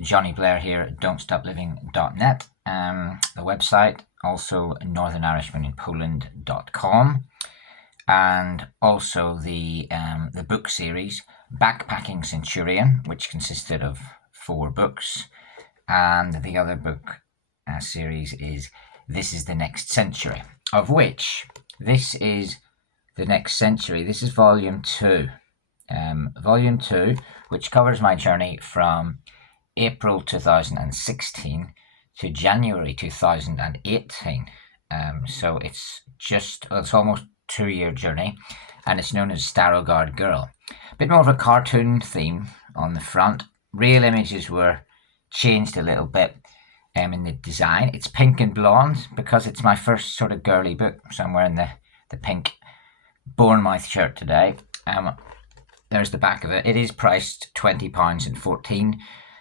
Jonny Blair here at don'tstopliving.net, the website, also northernirishmaninpoland.com, and also the book series Backpacking Centurion, which consisted of 4 books, and the other book series is This is the Next Century, of which This is the Next Century, this is volume 2. Volume 2, which covers my journey from April 2016 to January 2018. So it's almost 2-year journey, and it's known as Starogard Girl. A bit more of a cartoon theme on the front. Real images were changed a little bit in the design. It's pink and blonde because it's my first sort of girly book, so I'm wearing the pink Bournemouth shirt today. There's the back of it. It is priced £20.14.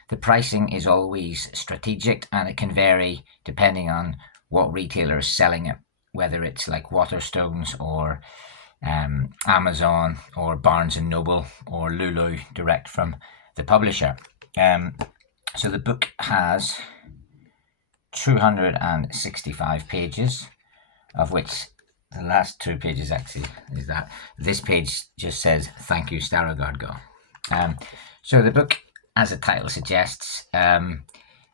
The pricing is always strategic, and it can vary depending on what retailer is selling it, whether it's like Waterstones or Amazon or Barnes & Noble or Lulu direct from the publisher. So the book has 265 pages, of which the last 2 pages actually is that. This page just says, "Thank you, Starogard Girl." So the book, as the title suggests,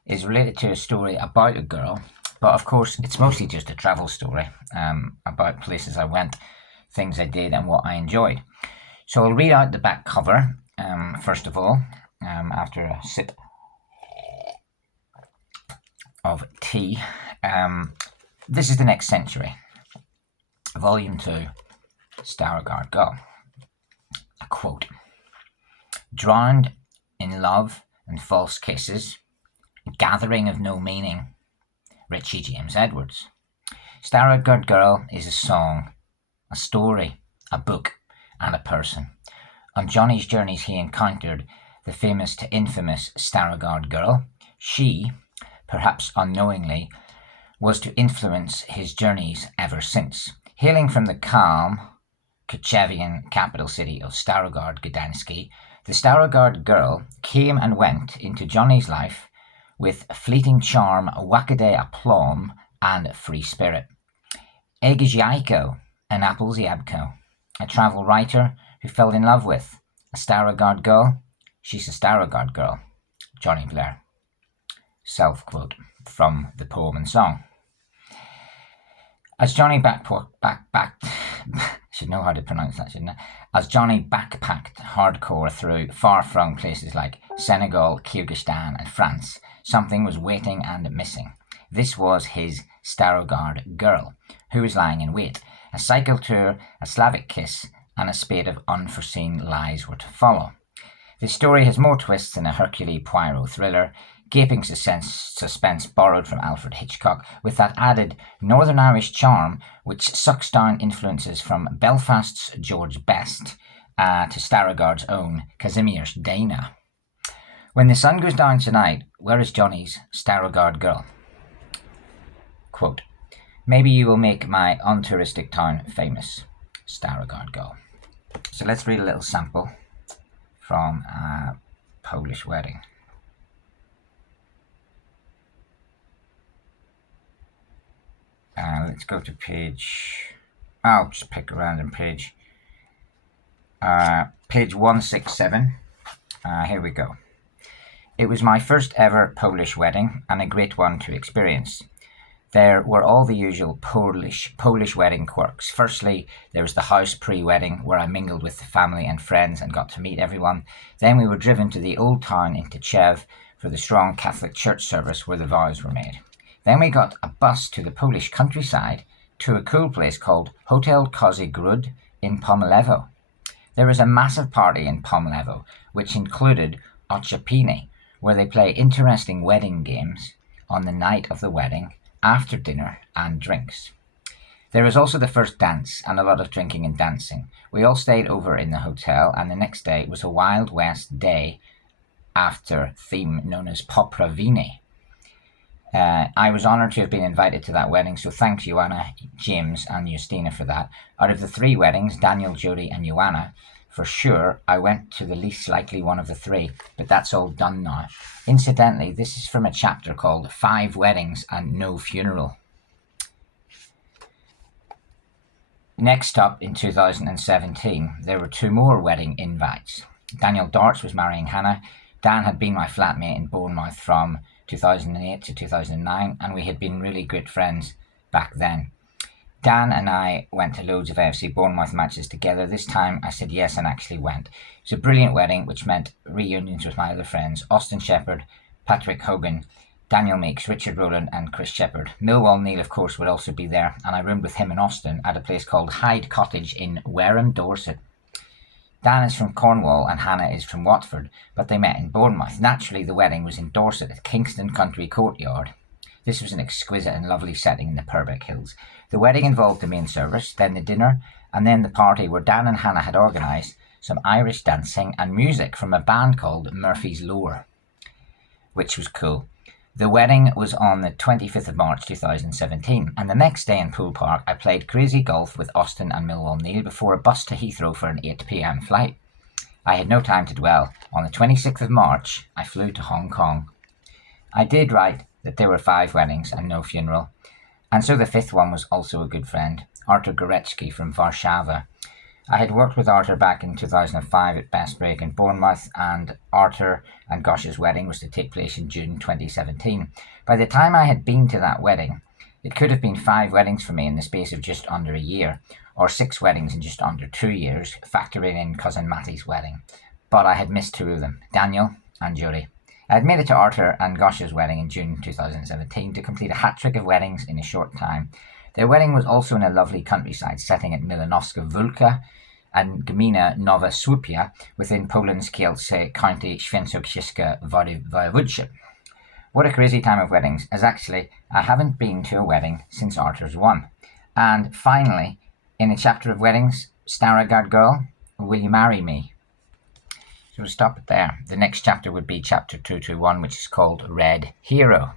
is related to a story about a girl, but of course it's mostly just a travel story about places I went, things I did, and what I enjoyed. So I'll read out the back cover first of all, after a sip of tea. This is the Next Century, Volume 2, Starogard Girl. A quote: "Drowned in love and false kisses, a gathering of no meaning." Richie James Edwards. Starogard Girl is a song, a story, a book, and a person. On Jonny's journeys he encountered the famous to infamous Starogard Girl. She, perhaps unknowingly, was to influence his journeys ever since. Hailing from the calm Kuchevian capital city of Starogard Gdański, the Starogard Girl came and went into Jonny's life with fleeting charm, wackaday aplomb, and free spirit. Egiziaiko, an Apple Ziabko, a travel writer who fell in love with a Starogard Girl. She's a Starogard Girl. Jonny Blair. Self-quote from the poem and song. As Jonny backpacked, should know how to pronounce that, shouldn't I? As Jonny backpacked hardcore through far-flung places like Senegal, Kyrgyzstan, and France, something was waiting and missing. This was his Starogard Girl, who was lying in wait. A cycle tour, a Slavic kiss, and a spate of unforeseen lies were to follow. This story has more twists than a Hercule Poirot thriller, gaping suspense borrowed from Alfred Hitchcock, with that added Northern Irish charm which sucks down influences from Belfast's George Best to Starogard's own Kazimierz Dana. When the sun goes down tonight, where is Jonny's Starogard Girl? Quote: "Maybe you will make my untouristic town famous, Starogard Girl." So let's read a little sample from a Polish wedding. Let's go to page, I'll just pick a random page. Page 167. Here we go. "It was my first ever Polish wedding, and a great one to experience. There were all the usual Polish wedding quirks. Firstly, there was the house pre-wedding, where I mingled with the family and friends and got to meet everyone. Then we were driven to the old town in Tczew for the strong Catholic church service where the vows were made. Then we got a bus to the Polish countryside to a cool place called Hotel Kozy Gród in Pomilewo. There was a massive party in Pomilewo, which included Oczepiny, where they play interesting wedding games on the night of the wedding, after dinner and drinks. There was also the first dance and a lot of drinking and dancing. We all stayed over in the hotel, and the next day was a Wild West day after theme known as Poprawiny. I was honoured to have been invited to that wedding, so thanks Joanna, James and Justina for that. Out of the 3 weddings, Daniel, Jody and Joanna, for sure, I went to the least likely one of the three, but that's all done now. Incidentally, this is from a chapter called 5 Weddings and No Funeral. Next up, in 2017, there were 2 more wedding invites. Daniel Darts was marrying Hannah. Dan had been my flatmate in Bournemouth from 2008 to 2009, and we had been really good friends back then. Dan and I went to loads of AFC Bournemouth matches together. This time I said yes and actually went. It was a brilliant wedding, which meant reunions with my other friends, Austin Shepherd, Patrick Hogan, Daniel Meeks, Richard Rowland and Chris Shepherd. Millwall Neil, of course, would also be there, and I roomed with him and Austin at a place called Hyde Cottage in Wareham, Dorset. Dan is from Cornwall and Hannah is from Watford, but they met in Bournemouth. Naturally, the wedding was in Dorset at Kingston Country Courtyard. This was an exquisite and lovely setting in the Purbeck Hills. The wedding involved the main service, then the dinner, and then the party where Dan and Hannah had organised some Irish dancing and music from a band called Murphy's Lore, which was cool. The wedding was on the 25th of March 2017, and the next day in Poole Park I played crazy golf with Austin and Millwall Neil before a bus to Heathrow for an 8 p.m. flight. I had no time to dwell. On the 26th of March I flew to Hong Kong. I did write that there were 5 weddings and no funeral, and so the 5th one was also a good friend, Artur Gorecki from Warszawa. I had worked with Artur back in 2005 at Best Break in Bournemouth, and Artur and Gosh's wedding was to take place in June 2017. By the time I had been to that wedding, it could have been 5 weddings for me in the space of just under a year, or 6 weddings in just under 2 years, factoring in cousin Matty's wedding. But I had missed 2 of them, Daniel and Jody. I had made it to Artur and Gosh's wedding in June 2017 to complete a hat-trick of weddings in a short time. Their wedding was also in a lovely countryside setting at Milanowska Wólka and Gmina Nowa Słupia within Poland's Kielce County Świętokrzyska Voivodeship. What a crazy time of weddings, as actually I haven't been to a wedding since Artur's one. And finally, in a chapter of weddings, Starogard girl, will you marry me? So we'll stop it there. The next chapter would be chapter 221, which is called Red Hero.